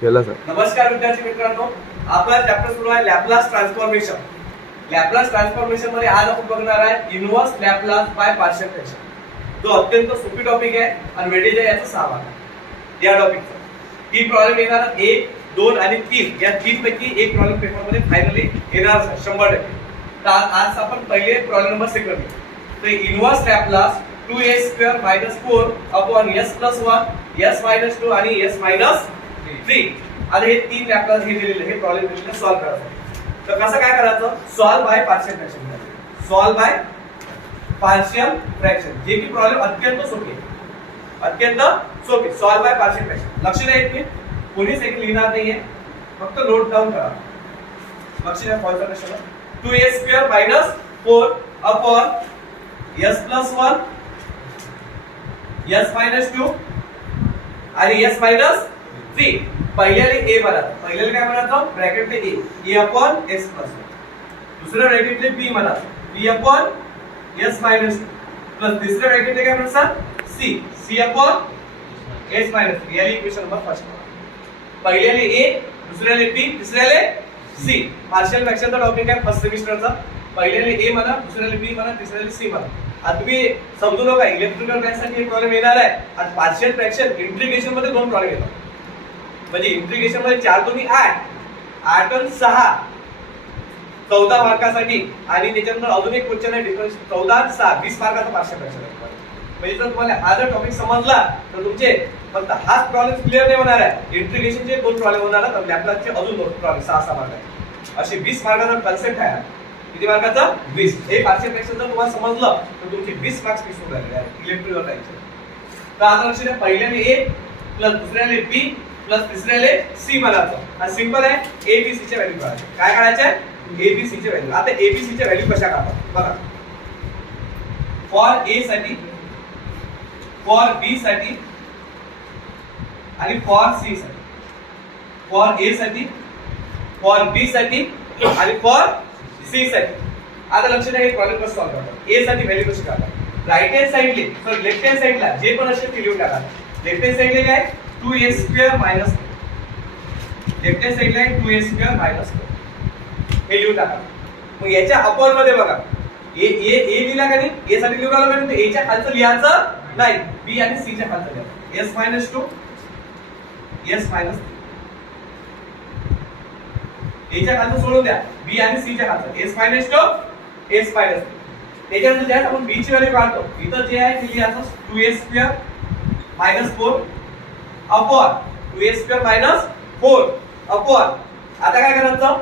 केला सर. नमस्कार विद्यार्थी मित्रांनो, आपला चॅप्टर सुरू आहे लॅपलास ट्रान्सफॉर्मेशन. लॅपलास ट्रान्सफॉर्मेशन मध्ये आज आपण बघणार आहे inverse Laplace bye partial fraction, जो अत्यंत सोपी टॉपिक आहे आणि वेटेज आहे याचा 6 मार्क. या टॉपिकचा ही प्रॉब्लेम येणार 1, 2 आणि 3 या 3 पैकी एक प्रॉब्लेम पेपर मध्ये फायनली येणार आहे 100%. तर आज आपण पहिले प्रॉब्लेम नंबर 2 करूया. तर inverse Laplace 2s² - 4 upon s + 1 s - 2 आणि s - 3. आता हे 3 लॅपलास हे दिलेले हे प्रॉब्लेम दिलेले सॉल्व्ह करायचं. तर कसं काय करायचं? Solve bye partial fraction. Solve bye partial fraction, जे की प्रॉब्लेम अत्यंत सोपी आहे, अत्यंत सोपी. Solve bye partial fraction. लक्ष द्या, इथे कोणीच एक लिहिणार नाहीये, फक्त नोट डाऊन करा. लक्ष द्या, फॉर्म्युला कशाला 2s² - 4 अपॉन s + 1 s - 2 आणि s - 3. पहिल्याला a म्हणा, पहिल्याला काय म्हणायचं? ब्रॅकेटले a अपॉन s + 1. दुसऱ्या ब्रॅकेटले b म्हणा, b अपॉन s - 2 प्लस तिसऱ्या ब्रॅकेटले काय म्हणायचं? c upon s - 3. याला इक्वेशन नंबर फर्स्ट. पहिल्याला a, दुसऱ्याला b, तिसऱ्याला c. पार्शियल फ्रॅक्शनचा टॉपिक आहे फर्स्ट सेमिस्टरचा. पहिल्याला a म्हणा, दुसऱ्याला b म्हणा, तिसऱ्याला c म्हणा. आता तुम्ही समजू नका, इलेक्ट्रिकल मॅथ्ससाठी एक प्रॉब्लेम येणार आहे. आणि पार्शियल फ्रॅक्शन इंटिग्रेशन मध्ये 2 प्रॉब्लेम येतात. म्हणजे इंटिग्रेशन मध्ये 4 2 8, 8 आणि 6 14 मार्कासाठी. आणि त्याच्यानंतर अजून एक क्वेश्चन आहे डिफरन्स 14 आणि 6 20 मार्काचा पार्शियल फ्रॅक्शन आहे. म्हणजे जर तुम्हाला हा जर टॉपिक समजला तर तुमचे फक्त हाच प्रॉब्लेम क्लिअर नाही होणार आहे, इंटिग्रेशनचे 2 प्रॉब्लेम होणार आहेत आणि लॅपलासचे अजून 2 प्रॉब्लेम 6 मार्काचे. असे 20 मार्काचा कन्सेप्ट आहे. किती मार्काचा? 20. हे पार्शियल फ्रॅक्शन जर तुम्हाला समजलं तर तुमचे 20 मार्क्स मिस होऊन राहिले इलेक्ट्रिकल टाइपचे. तर आता लक्ष द्या, पहिल्याने a प्लस दुसऱ्याने b प्लस तिसऱ्याले c म्हणायचं. हा सिंपल आहे. a b c च्या व्हॅल्यू काढायचे. काय काढायचे? a b c च्या व्हॅल्यू. आता a b c च्या व्हॅल्यू कशा काढतात बघा. फॉर a साठी, फॉर b साठी आणि फॉर c साठी. फॉर a साठी, फॉर b साठी आणि फॉर c साठी. आता लक्ष द्या, हे प्रॉब्लेम कसं सॉल्व्ह करतात. a साठी व्हॅल्यू कशी काढतात? राईट हँड साइडले तर लेफ्ट हँड साइडला जे पण असेल ते लिहून टाका. लेफ्ट हँड साइडले काय 2s² - 4. लेफ्ट हँड साइडला आहे 2s² - 4 हे लिहून टाका. मग याच्या अपोर मध्ये बघा a लिहिला का नाही? a साठी लिहून आलो का नाही? a च्या खालचं लिहायचं नाही, b आणि c च्या खालचं लिहायचं. s - 2 s - 3. a च्या खालचं सोडून द्या, b आणि c च्या खालचं s - 2 s - 3. त्याच्यानंतर ज्या आपण b ची व्हॅल्यू काढतो, इथं जे आहे ते लिहायचं 2s² - 4 अपॉन 2s² - 4 अपॉन. आता काय करायचं?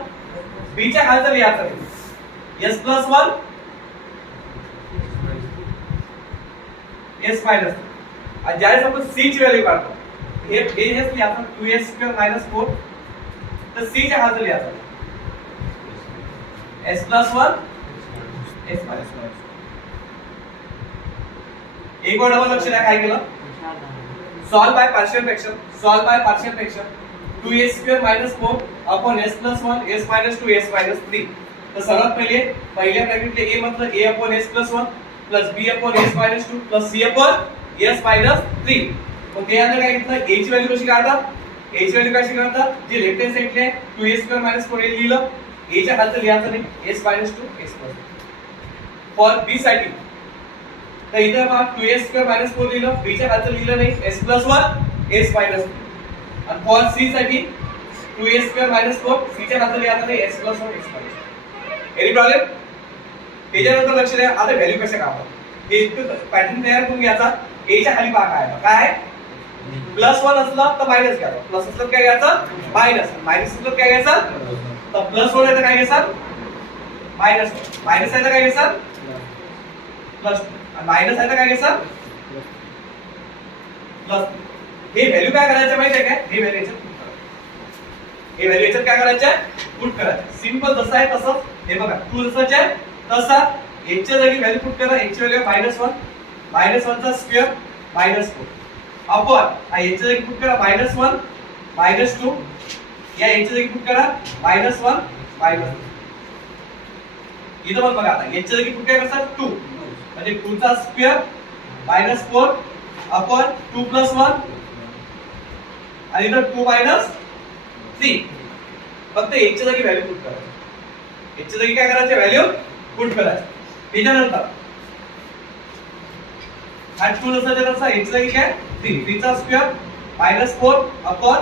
b च्या खालचं लिहायचं s + 1 s - 3. आणि ज्यावेळेस आपण c ची व्हॅल्यू काढतो, हे हेच लिहायचं 2s² - 4. तर c च्या खालचं लिहायचं s + 1 s - 3. एक वर डबल लक्ष द्या काय केलं. Solve by partial fraction. Solve by partial fraction 2s² - 4 upon s + 1 s - 2 s - 3. तर सर्वात पहिले पहिल्या ब्रॅकेटले a मतलब a upon s + 1 plus b upon s - 2 plus c upon s - 3. मग ते याला काय घेतलं? a ची व्हॅल्यू कशी काढतात? a ची व्हॅल्यू कशी काढतात? जे लेफ्ट हँड साइडले 2s² - 4 हे लिहिलं, a च्या खालचं लिहायचं नाही, s - 2 s + 3. फॉर b साठी तर इथे पहा 2s² - 4 लिहिलं, b च्या खालचं लिहिलं नाही, s + 1 s - 3. आणि फॉर c साठी 2s² - 4 c च्या खालचं लिहायचं नाही, s + 1 s - 3. Any problem? त्याच्यानंतर लक्ष द्या, आता व्हॅल्यू कशा काढतात हे पॅटर्न तयार करून घ्यायचा. a च्या खाली पहा काय आहे, काय आहे? +1 असलं तर मायनस घ्यायचं, प्लस असलं काय घ्यायचं? मायनस. मायनस असलं काय घ्यायचं? तर +1 आहे तर काय घ्यायचं? -1. मायनस आहे तर काय घ्यायचं? +2. आणि मायनस आहे तर काय घ्यायचं? प्लस. हे व्हॅल्यू काय करायचं माहिती आहे काय? हे व्हॅल्यू याच्यात पुट करायचं. हे व्हॅल्यू याच्यात काय करायचं? पुट करायचं. सिंपल जसं आहे तसं. हे बघा 2 जसंच आहे तसा h च्या जागी व्हॅल्यू पुट करा. h ची व्हॅल्यू -1 -1 चा स्क्वेअर -4 अपॉन h च्या जागी पुट करा -1 -2 या h च्या जागी पुट करा -1 -2. इथं पण बघा आता h च्या जागी पुट काय करतात? 2 म्हणजे 2 चा स्क्वेअर -4 अपॉन 2 + 1 आणि इथं 2 - 3. फक्त एच्या जागी व्हॅल्यू पुट करायची. एच्या जागी काय करायचं? व्हॅल्यू पुट करायची. त्याच्यानंतर हा 2 असायचा कसा? एच्या जागी काय? 3. 3 चा स्क्वेअर -4 अपॉन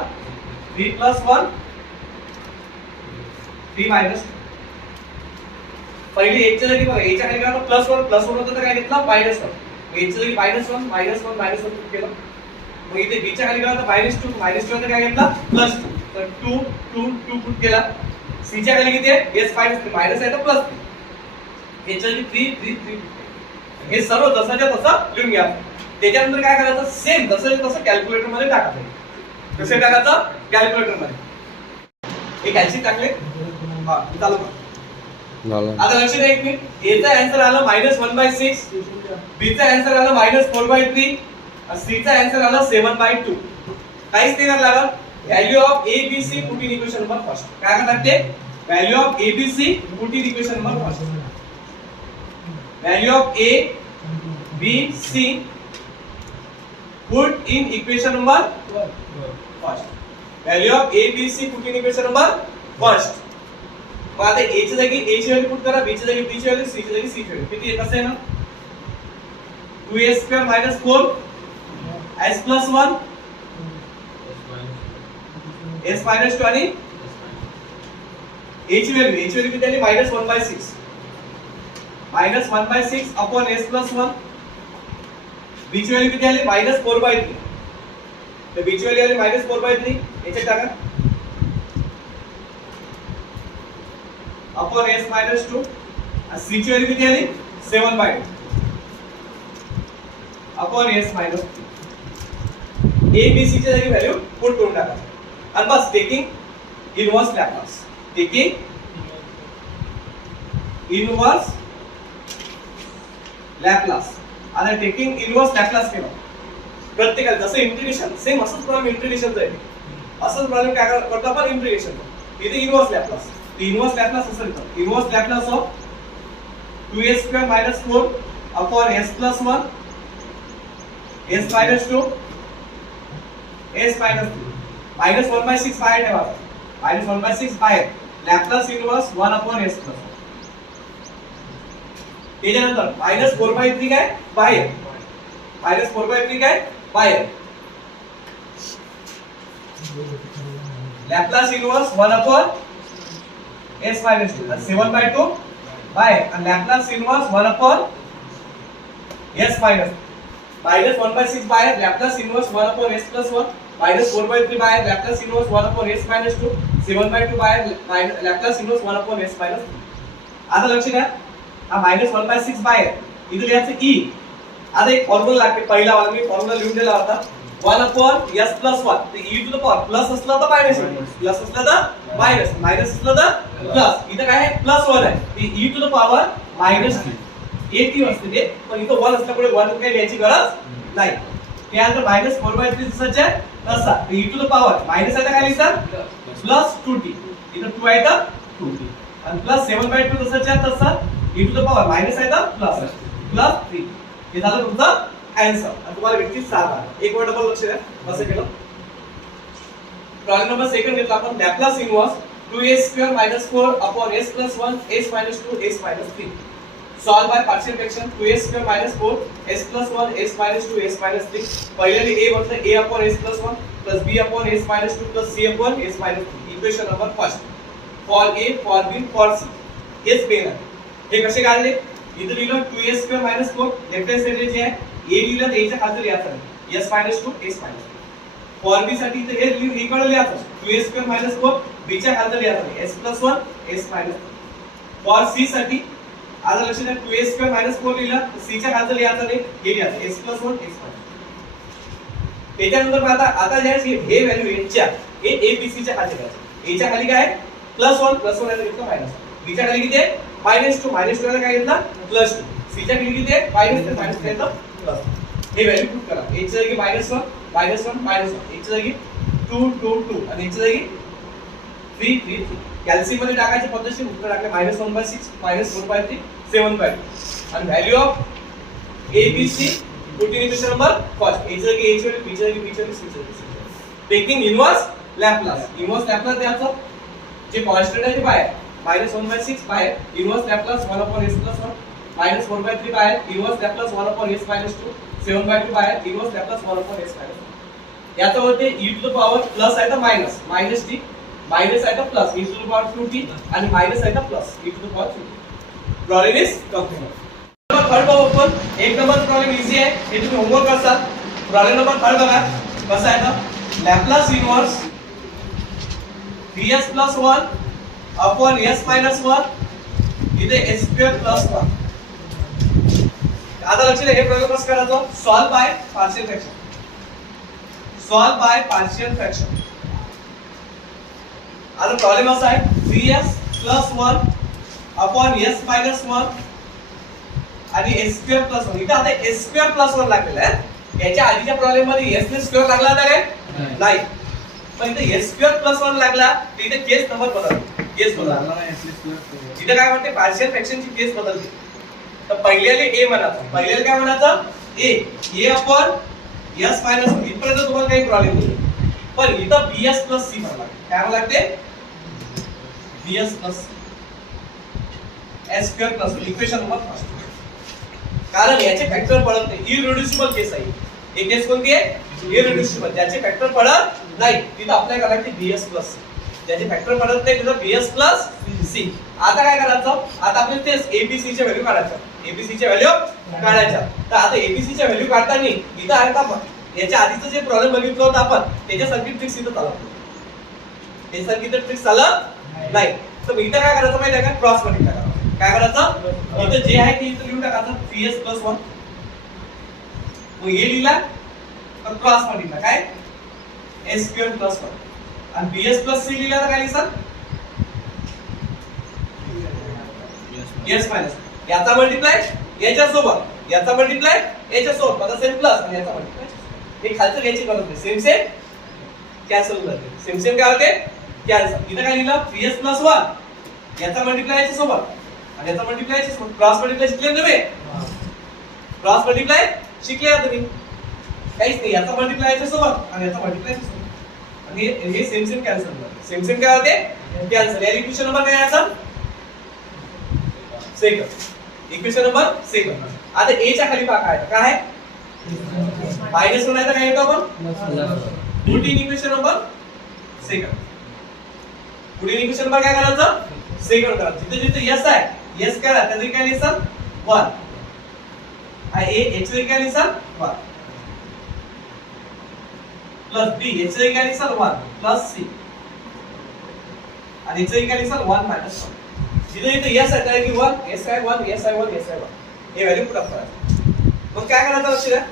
3 + 1 3 - 2. पहिली एच्या जागी बघा, एच्या खाली काय होतं? +1 होतं तर काय घेतला? -1. एच्या जागी -1 पुट केलं. मग इथे b च्या खाली काय होतं? -2 होतं काय घेतला? +2. तर 2 पुट केला. c च्या खाली किती आहे? s -3 मायनस आहे तर +3. याच्या खाली 3 हे सर्व जसंच्या तसं लिहून घ्या. त्याच्यानंतर काय करायचं? सेम तसं कॅल्क्युलेटर मध्ये टाकायचं. कसे टाकायचं? कॅल्क्युलेटर मध्ये. हे कॅल्सी टाकले. हा चालू कर. आता लक्ष द्या एक मिनिट. a चा आन्सर आला -1/6, b चा आन्सर आला -4/3, c चा आन्सर आला 7/2. काहीच नाही करायला लागत. Value of a b c put in equation number first. काय करतात ते? Value of a b c put in equation number first. Value of a b c put in equation number first. Value of a b c put in equation number first. मग आता a च्या जागी a ची value put करा, b च्या जागी b ची value, c च्या जागी c ची व्हॅल्यू. किती येत असेल ना? 2a² - 4 s + 1 s - 2 आणि a ची व्हॅल्यू किती आली? -1/6 -1/6 अपॉन s + 1. b ची व्हॅल्यू किती आली? -4/3. तर b ची व्हॅल्यू आली -4/3. याच्यात टाका अपॉन s - 2 आणि c ची व्हॅल्यू किती आली? 7/2 upon s - 3. a b c ची जागी व्हॅल्यू पुट करून टाकायची. आणि बस टेकिंग इनवर्स लॅप्लास. आता टेकिंग इनवर्स लॅप्लास केलं. प्रत्येकाला जसं इंटिग्रेशन सेम असंच प्रॉब्लेम इंटिग्रेशनचा आहे. असंच प्रॉब्लेम काय करतो आपण? इंटिग्रेशन. इथे इनवर्स लॅप्लास. इनवर्स लॅप्लास असं लिहितो. Inverse Laplace of 2a² - 4 upon s + 1 s - 2 s - 3 -1/6 बाहेर ठेवायचा. -1/6 बाहेर. Laplace inverse 1 upon s + 1. त्याच्यानंतर -4/3 काय? बाहेर. -4/3 काय? बाहेर. लॅप्लास इनवर्स 1 अपॉन s - 2 7/2 बाहेर. आणि लॅप्लास इनवर्स 1 अपॉन s - -1/6 बाहेर. लॅप्लास इनवर्स 1 अपॉन s + 1 -4/3 बाहेर. लॅप्लास इनवर्स 1 अपॉन s - 2 7/2 बाहेर. Laplace inverse 1 upon s - 3. आता लक्ष द्या. हा -1/6 बाहेर. इथे लिहायचं e. आता एक फॉर्म्युला लागते. पहिला वाला मी फॉर्म्युला लिहून दिला होता. 1 अपॉन s + 1. ते e to the power plus असलं तर मायनस, प्लस असलं तर मायनस, मायनस असलं तर प्लस. इथे काय आहे? +1 आहे. ते e टू द पॉवर -3. एक असते ते, पण इथं 1 असल्यामुळे 1 काही लिहायची गरज नाही. त्यानंतर -4/3 जसंच आहे तसा. e to the power minus आहे तर काय लिहितात? +2t. इथं 2 आहे तर 2t. आणि +7/2 जसंच आहे तसा. e to the power minus आहे तर +3. हे झालं तुमचं आन्सर. आणि तुम्हाला भेटतील 7. एक वर डबल लक्ष द्या. कसं केलं? प्रॉब्लेम नंबर 2 घेतला आपण. Laplace inverse 2a² - 4 upon s + 1 s - 2 s - 3. Solve by partial fraction. 2a² - 4 s + 1 s - 2 s - 3. पहिल्याने a म्हटलं a upon s + 1 + b upon s - 2 + c upon s - 3. Equation number first. For a, for b, for c. हेच main आहे. हे कसे काढले? इथे लिहिलं 2a² - 4 left hand साइडला जे आहे a लिहिलं तर a च्या खाली लिहायचं नाही. s - 2 s - 3. फॉर b साठी इथे हे इकडे लिहायचं 2a² - 4 b च्या खाली लिहायचं नाही. s + 1 s - 3. फॉर c साठी आता लक्ष द्या. 2a² - 4 लिहिलं तर c च्या खाली लिहायचं नाही. हे लिहायचं s + 1 s - 3. त्याच्यानंतर आता जे हे व्हॅल्यू यांच्या हे a b c च्या खाली लिहायचं. a च्या खाली काय आहे? +1 आहे तर इथं -1. b च्या खाली किती आहे? -2 ला काय घेतला? +2. c च्या खाली किती आहे? -3 तर +. हे व्हॅल्यू पुट करा. a च्या जागी -1 -1 -1 a च्या जागी 2 2 2 आणि a च्या जागी 3 3 3. कॅल्शियम मध्ये टाकायचे पद्धतशीर उत्तर टाकले. -1/6 -4/3 7/2. आणि value of a b c put in equation number first. a च्या जागी a ची व्हॅल्यू, b च्या जागी b ची व्हॅल्यू, c च्या जागी c ची value. Taking inverse Laplace. Inverse Laplace द्यायचं जे कॉन्स्टंट आहे ते बाहेर -1/6 बाहेर इन्व्हर्स लॅपलास 1/s + 1 -4/3 बाहेर इन्व्हर्स लॅपलास 1/s - 2 7/2 बाहेर इन्व्हर्स लॅपलास 1/s - 2. याचा होते e to the power plus आहे तर मायनस -t मायनस आहे तर plus e to the power 2t आणि मायनस आहे तर plus e to the power 2t. Problem is complete. Third बघू आपण. एक नंबर प्रॉब्लेम इझी आहे हे तुम्ही होमवर्क करसाल. प्रॉब्लेम नंबर थर्ड बघा कसा आहे तर Laplace inverse vs + 1 upon s - 1 इथे s² + 1. आता लक्ष द्या हे प्रॉब्लेम कसं करायचं. Solve by partial fraction. Solve by partial fraction. आता प्रॉब्लेम असा आहे vs + 1 अपॉन s - 1 आणि s² + 1. इथे आता s² + 1 लागलेला आहे. याच्या आधीच्या प्रॉब्लेम मध्ये s ने स्क्वेअर लागला होता काय नाही. पण इथे s² + 1 लागला तर इथे केस नंबर बदलतो. केस बदलला इथे काय म्हणते पार्शियल फ्रॅक्शनची केस बदलते. तर पहिल्याला a म्हणायचं. पहिल्याला काय म्हणायचं a अपॉन s - 1 इथपर्यंत तुम्हाला काही प्रॉब्लेम नाही. पण इथं bs + c म्हणाला काय लागते bs + c s² + 1 equation number first. कारण याचे फॅक्टर पडत नाही. इरिड्युसिबल केस आहे. एक केस कोणती आहे इरिड्युसिबल ज्याचे फॅक्टर पडत नाही तिथं अप्लाय करायला लागते bs + c. ज्याचे फॅक्टर पडत नाही तिथं bs + c. आता काय करायचं आता आपल्याला तेच abc च्या व्हॅल्यू काढायच्या. abc च्या व्हॅल्यू काढायच्या. तर आता abc च्या व्हॅल्यू काढताना इथं आहे का याच्या आधीचं जे प्रॉब्लेम बघितलं होतं आपण त्याच्या सर्किट ट्रिक्स इथं चालत हे सर्किट ट्रिक्स चालत नाही. तर इथं काय करायचं माहिती आहे का क्रॉस मल्टिप्लाय करायचं. काय करायचं इथं जे आहे ते इथं लिहून टाकायचं vs + 1 मग हे लिहिला तर क्रॉस मल्टिप्लाय काय s² + 1 आणि bs + c लिहिला तर काय लिहिसाल s - याचा मल्टिप्लाय याच्या सोबत याचा मल्टिप्लाय याच्या सोबत आता सेम प्लस आणि याचा मल्टिप्लाय हे खालचं याची गरज नाही. सेम सेम कॅन्सल होऊन जाते. सेम सेम काय होते कॅन्सल. इथं काय लिहिलं vs + 1 याचा मल्टिप्लाय याच्या सोबत आणि याचा मल्टिप्लाय याच्या सोबत. क्रॉस मल्टिप्लाय शिकले तुम्ही क्रॉस मल्टिप्लाय शिकले तुम्ही काहीच नाही. याचा मल्टिप्लाय याच्या सोबत आणि याचा मल्टिप्लाय याच्या सोबत आणि हे सेम सेम कॅन्सल होतात. सेम सेम काय होते कॅन्सल. या इक्वेशन नंबर काय याचा सेकंड. Equation number second. आता a च्या खाली काय आहे काय आहे -1 आहे तर काय येतो आपण पुढील इक्वेशन नंबर सेकंड. पुढील इक्वेशन नंबर काय करायचं सेकंड करायचं. जिथे जिथे s आहे s करा त्याचे काय लिहिसाल 1 आणि a h काय लिहिसाल 1 प्लस b h काय लिहिसाल 1 प्लस c आणि h काय लिहिसाल 1 मायनस 1. जिथे जिथे s आहे त्याला की 1 s आहे 1 s आहे 1 s आहे 1 हे व्हॅल्यू पुट अप करायचं. मग काय करायचं लक्ष द्या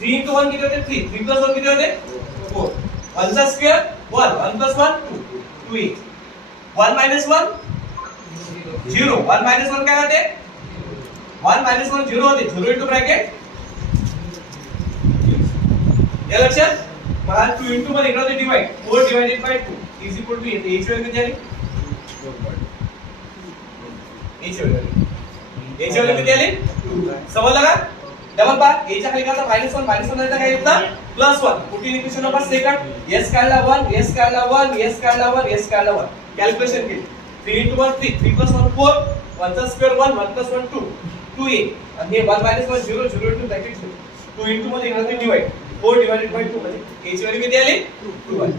3 * 1 किती होते 3 3 + 1 किती होते 4 1 चा स्क्वेअर 1 1 + 1 2 2 1 1 0 1 1 काय होते 1 1 0 होते 0 into ब्रॅकेट या लक्षात. मग 2 into मध्ये इकडे divide 4 divided by 2 is equal to h value किती आली h व्हॅल्यू किती आली 2. समजलं का डबल पा a च्या खाली का -1 -1 काय येतं +1. पुढील इक्वेशन नंबर सेकंड s काढला 1 s काढला 1 s काढला 1 s काढला 1 कॅल्क्युलेशन केली 3 into 1 3 3 + 1 4 1 चा स्क्वेअर 1 1 + 1 2 2a आणि हे 1 - 1 0 0 into ब्रॅकेट 2 into मध्ये इकडे डिवाइड 4 divided by 2 म्हणजे h व्हॅल्यू किती आली 2 आली.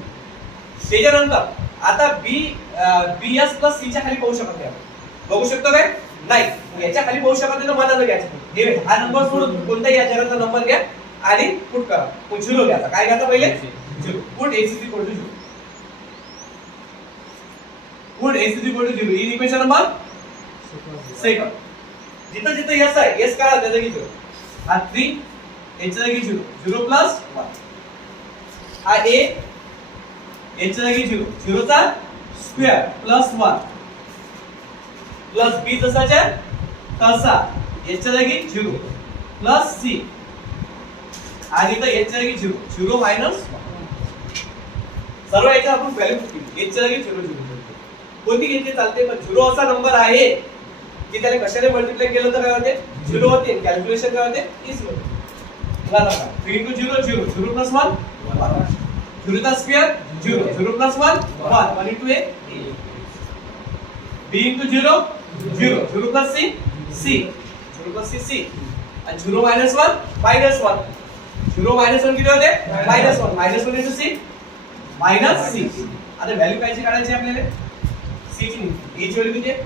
त्याच्यानंतर आता bs + c च्या खाली पाहू शकत नाही आपण. बघू शकतो काय नाही याच्या खाली पाहू शकत नाही तर मधाला घ्यायचं. हे हा नंबर सोडून कोणताही या जगाचा नंबर घ्या आणि पुट करा. मग 0 घ्यायचा. काय घ्यायचा पहिले 0 पुट h = 0 पुट h = 0 ही इक्वेशन नंबर सेकंड. जिथे जिथे s आहे s काढा त्या जागी 0 हा 3 h च्या जागी 0 0 + 1 हा a h च्या जागी 0 0 चा स्क्वेअर +1 प्लस b तसाच्या तसा h च्या जागी 0 प्लस c आणि इथं h च्या जागी 0 0 मायनस 1 सर्व याच्या आपण व्हॅल्यू केली h च्या जागी 0 0 कोणती घेतली चालते पण 0 असा नंबर आहे की त्याने कशाने मल्टिप्लाय केलं तर काय होते 0 होते. कॅल्क्युलेशन काय होते इझी होते. बघा 3 * 0 0 0 + 1 1 0 चा square 0 0 plus 1 1 1 into a b into 0 0 0 plus c c 0 plus c c आणि 0 minus 1 minus 1 0 minus 1 किती होते minus 1 minus 1 into c minus c आता व्हॅल्यू कायची काढायची आपल्याला c ची a ची व्हॅल्यू किती आहे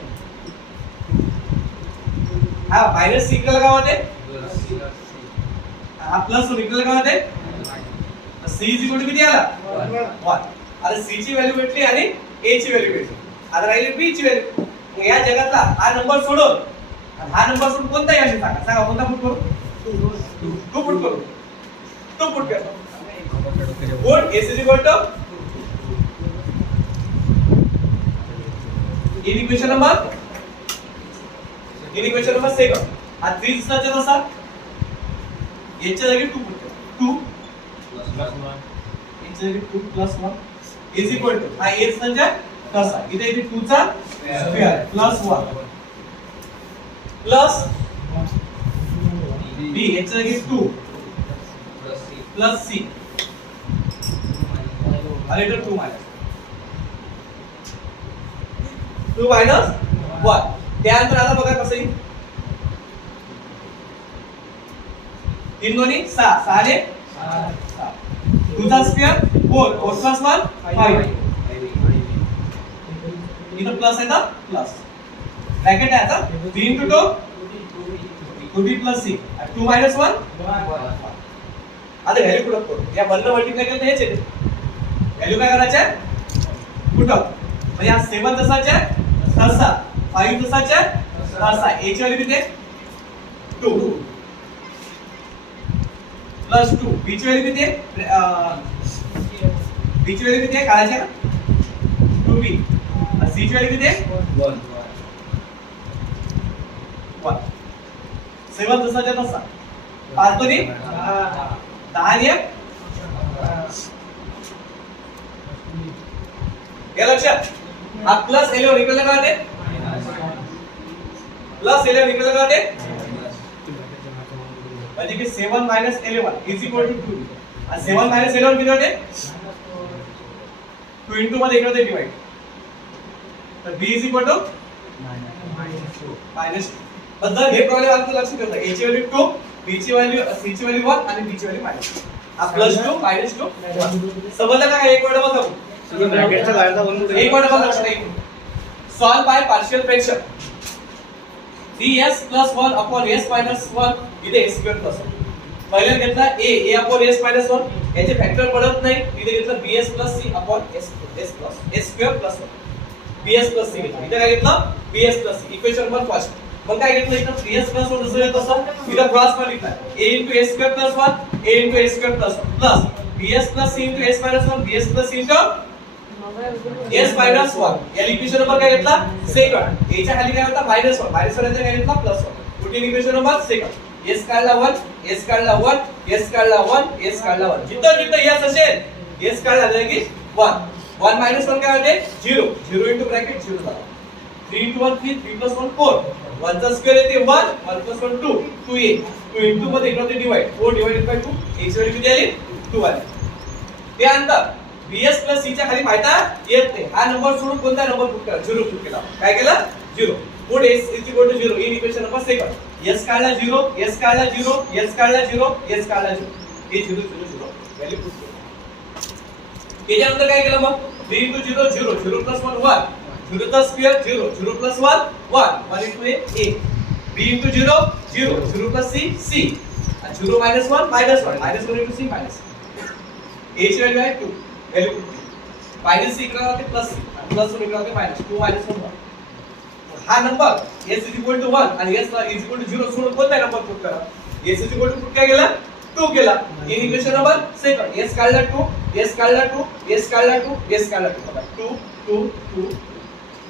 हा माइनस c इक्वल काय होते हा प्लस 1 इक्वल काय होते c इज इक्वल टू किती आला 1 आता c ची व्हॅल्यू भेटली आणि a ची व्हॅल्यू भेटली आता राहिली b ची व्हॅल्यू मग या जगातला हा नंबर सोडून आणि हा नंबर सोडून कोणताही आम्ही सांगा कोणता पुट करू 2 पुट करू 2 पुट करू put s is equal to in equation number second हा 3 चा कसा याच्या जागी 2 पुट करू 2 याच्या जागी 2 प्लस 1 इज इक्वल टू हा s चा कसा इथे 2 चा स्क्वेअर प्लस 1 प्लस b याच्या जागी 2 प्लस c आणि इथे 2 मायनस 2 मायनस 1 त्यानंतर आता बघा कसं येईल 3 दोन्ही 6 6 ने 2 चा स्क्वेअर 4 4 प्लस 1 5 इथं प्लस आहे ना प्लस ब्रॅकेट आहे आता 3 into 2 2b plus c 2 minus 1 आता व्हॅल्यू पुट अप करू या 1 ने मल्टिप्लाय केलं तर हेच येते व्हॅल्यू काय करायचं आहे पुट अप म्हणजे हा 7 तसाच आहे तसा 5 तसाच आहे तसा a ची व्हॅल्यू किती आहे 2 प्लस 2 b ची व्हॅल्यू किती आहे b ची व्हॅल्यू किती आहे काढायची ना 2b c ची व्हॅल्यू किती आहे 1 7 तसाच्या तसा 5 दोन्ही 10 ने या लक्षात हा प्लस 11 इक्वल काय होते प्लस 11 इक्वल काय होते म्हणजे की 7 minus 11 is equal to 2 आणि 7 minus 11 किती होते 2 into मध्ये इकडे डिवाइड तर b is equal to minus 2 बद्दल हे प्रॉब्लेम आपल्याला लक्षात ठेवायचं a ची व्हॅल्यू 2 b ची व्हॅल्यू c ची व्हॅल्यू 1 आणि d ची व्हॅल्यू मायनस हा प्लस 2 मायनस 2 समजलं का एक वर्ड बघा सगळं ब्रॅकेटच्या बाहेरचा बनवून एक वर्ड बघा लक्षात ठेवा solve by partial fraction ds plus 1 upon s minus 1 इथे s स्क्वेअर प्लस 1 पहिल्या घेतला a upon s minus 1 याचे फॅक्टर पडत नाही इथे घेतला bs plus c upon s plus s square plus 1 bs plus c घेतला इथे काय घेतला bs plus c equation number first मग काय घेतलं इथे bs plus 1 दुसरं येत असं इथे क्रॉस मध्ये लिहिला a into s square plus 1 a into s square plus 1 plus bs plus c into s minus 1 bs plus c into s minus 1 या इक्वेशन नंबर काय घेतला सेकंड a च्या खाली काय होता -1 -1 याचा काय घेतला +1 पुढील इक्वेशन नंबर सेकंड s काढला 1 s काढला 1 s काढला 1 s काढला 1 जिथं जिथं s असेल s काढला जाईल की 1 1 -1 काय होते 0 0 into ब्रॅकेट 0 झाला 3 into 1 3 3 plus 1 4 1 चा स्क्वेअर येते 1 1 plus 1 2 2a 2 into मध्ये इकडे होते डिवाइड 4 divided by 2 a ची व्हॅल्यू किती आली 2 आली त्यानंतर bs plus c च्या खाली माहिती येत नाही हा नंबर सोडून कोणता नंबर पुट करा 0 पुट केला काय केलं 0 put s is equal to 0 in equation number second s काढला 0 s काढला 0 s काढला 0 s काढला 0 हे 0 0 0 व्हॅल्यू पुट केली त्याच्यानंतर काय केलं मग 3 into 0 0 0 plus 1 1 0 चा square 0 0 plus 1 1 1 into a b into 0 0 0 plus c c and 0 minus 1 minus 1 minus 1 into c minus a ची व्हॅल्यू आहे 2 व्हॅल्यू मायनस इकडे होते प्लस प्लस 1 इकडे होते मायनस 2 minus 1 हा number s is equal to 1 आणि s is equal to 0 सोडून कोणता नंबर पुट करा s is equal to put काय केला 2 केला in equation number second s काढला 2 s काढला 2 s काढला 2 s काढला 2 बघा 2 2 2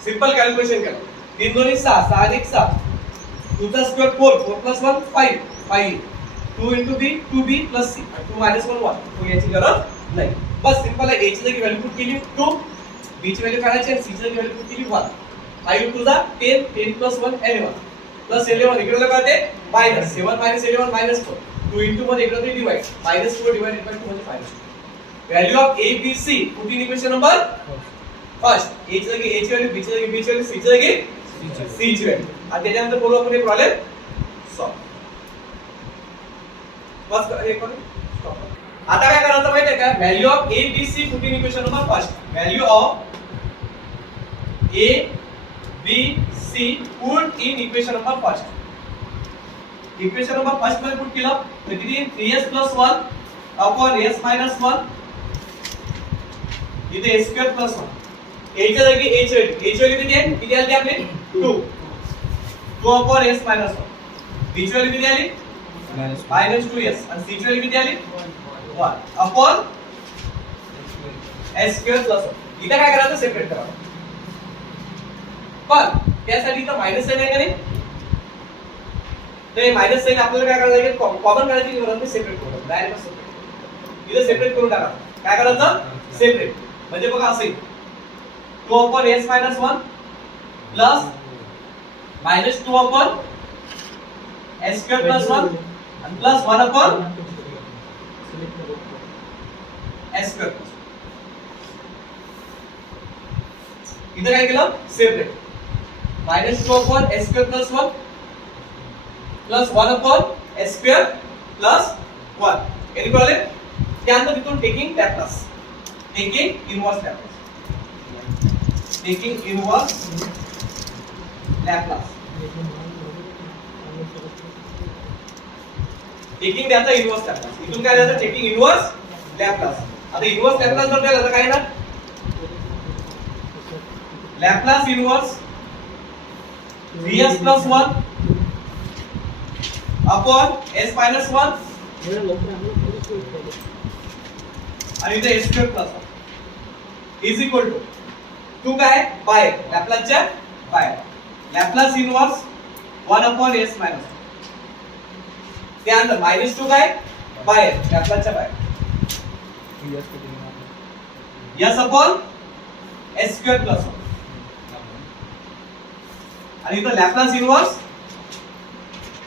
सिंपल कॅल्क्युलेशन करा 3 दोन्ही 6 6 1 7 2 चा square 4 4 plus 1 5 5 2 into b 2b plus c 2 minus 1 1 तो याची गरज नाही बस सिंपल आहे a ची जागी व्हॅल्यू पुट केली 2 b ची व्हॅल्यू काढायची आणि c ची जागी व्हॅल्यू पुट केली 1 5 टू दा 10 10 plus 1 11 plus 11 इकडे लगा ते -7 -11 -4 2 into मध्ये इकडे डिवाइड -4 divided by 2 म्हणजे -2 value of A B C कुठे इक्वेशन नंबर फर्स्ट ए ची जागी ए ची व्हॅल्यू बी ची जागी बी ची व्हॅल्यू सी ची जागी सी ची व्हॅल्यू आणि त्याच्यानंतर करू आपण हे प्रॉब्लेम सॉल्व बस हे करू स्टॉप आता काय करायचं माहिती आहे का value of A B C कुठे equation number first value of A B C put in equation number first equation number first मध्ये पुट केलं तर किती 3s + 1 अपॉन s - 1 इथे a स्क्वेअर + 1 a च्या जागी a ची व्हॅल्यू किती आली आपली 2 2 अपॉन s - 1 b ची व्हॅल्यू किती आली -2s आणि c ची व्हॅल्यू किती आली 1 अपॉन s स्क्वेअर + 1 इथे काय करायचं सेपरेट करायचं पण त्यासाठी इथं मायनस साइन आहे का नाही तर मायनस साइन आपल्याला काय करायचं आहे कॉमन करायची गरज नाही सेपरेट करू डायरेक्ट सेपरेट इथे सेपरेट करून टाका काय करायचं सेपरेट म्हणजे बघा असेल 2 upon s - 1 plus -2 upon s square + 1 आणि प्लस 1 अपॉन s स्क्वेअर इथे काय केलं separate -2 upon s square + 1 plus 1 upon s square plus 1 any problem त्यानंतर इथून taking Laplace taking inverse Laplace taking inverse Laplace taking त्याचा इनवर्स लॅप्लास इथून काय द्यायचं टेकिंग इनवर्स लॅप्लास आता इनवर्स लॅप्लास जर द्यायला तर काय ना Laplace inverse 3s + 1 upon s - 1 आणि इथे s square + 1 is equal to 2 काय बाहेर लॅप्लासच्या बाहेर लॅप्लास इनवर्स 1 अपॉन s - 1 त्यानंतर -2 काय बाहेर लॅप्लासच्या बाहेर s अपॉन s स्क्वेअर + 1 आणि इथं Laplace inverse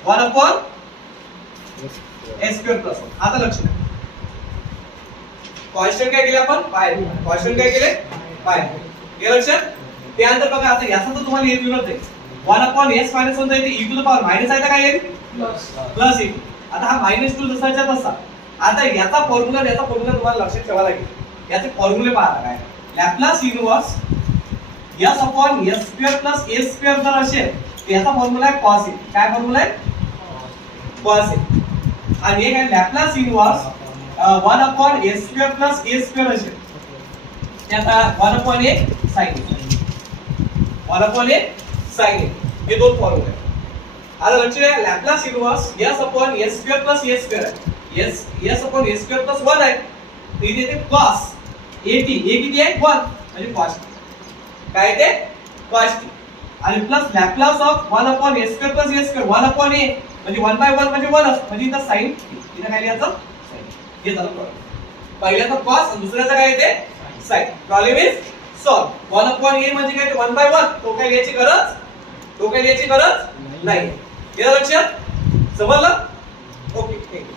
1 upon s square + 1 आता लक्ष द्या कॉन्स्टंट काय केले आपण बाहेर कॉन्स्टंट काय केले बाहेर हे लक्षात त्यानंतर बघा आता याचा तर तुम्हाला येत मिळत आहे 1 अपॉन s - 1 येते e to the power minus आहे तर काय येईल प्लस येईल आता हा -2 जसाच्या तसा आता याचा फॉर्म्युला तुम्हाला लक्षात ठेवावा लागेल याचे फॉर्म्युले पहा काय Laplace inverse s upon s square plus a square जर असेल तर याचा फॉर्म्युला आहे cos a काय फॉर्म्युला आहे cos a आणि हे काय Laplace inverse 1 upon s square plus a square असेल त्याचा 1 upon a sin a 1 upon a sin a हे दोन फॉर्म्युले आहेत आता लक्ष द्या Laplace inverse s upon s square plus a square आहे s upon a square plus 1 आहे तर इथे ते cos at a किती आहे 1 म्हणजे cos काय ते cos t आणि plus Laplace of 1 upon s square plus a square 1 upon a म्हणजे 1/1 म्हणजे 1 म्हणजे इथं sin इथं काय लिहायचं sin हे झालं प्रॉब्लेम पहिल्याचा cos आणि दुसऱ्याचा काय येते sin problem is solve 1 upon a म्हणजे काय 1/1 तो काय लिहायची गरज नाही हे लक्षात समजलं ओके थँक्यू